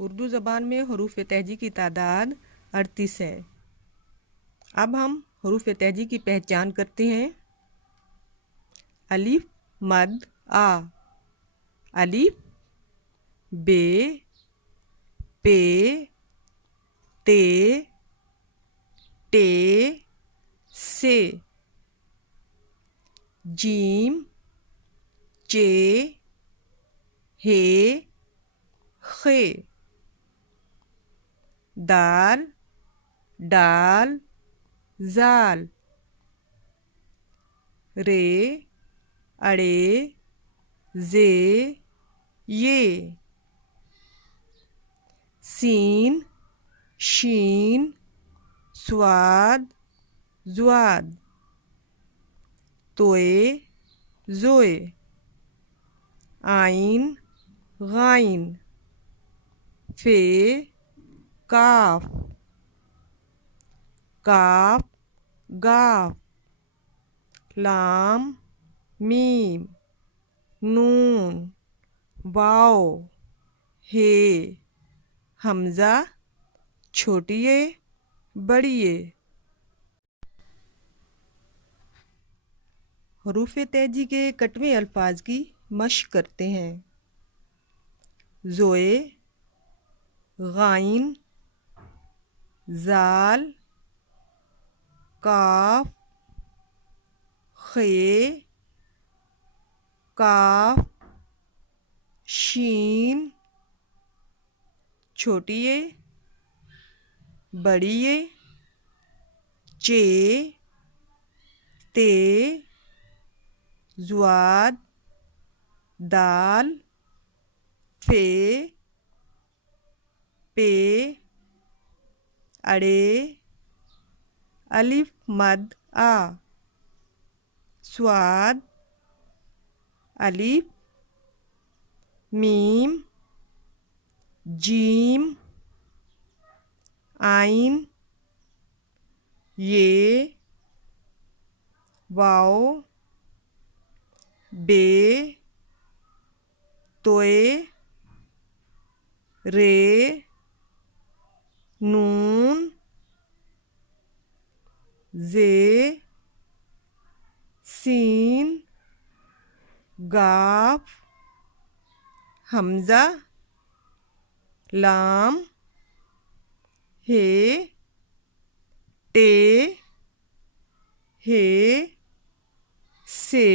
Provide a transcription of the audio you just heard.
उर्दू ज़बान में हरूफ तहजी की तादाद 38 है। अब हम हरूफ तहजी की पहचान करते हैं। अलिफ मद आ, अलिफ बे पे ते टे से, जीम चे हे खे, दाल डाल जाल, रे अड़े जे ये, सीन शीन स्वाद ज़्वाद, तोए ज़ोए, आइन गाइन, फे काफ, काफ गाफ, लाम मीम, नून वाओ, हे, हमज़ा छोटी ए बड़ी ए। हरूफ तहजी के कटवे अल्फाज की मश्क करते हैं। ज़ोए, गाइन, जाल, काफ, खे, काफ, शीन, छोटी ए बड़ी ए, चे, ते, ज़्वाद, दाल, फे, पे, अड़े, अलिफ मद आ, स्वाद, अलिफ मीम, जीम, आइन, ये, वाओ, बे, तोए, रे, नून, जे, सीन, गाफ, हमज़ा, लाम, हे, टे, हे, से,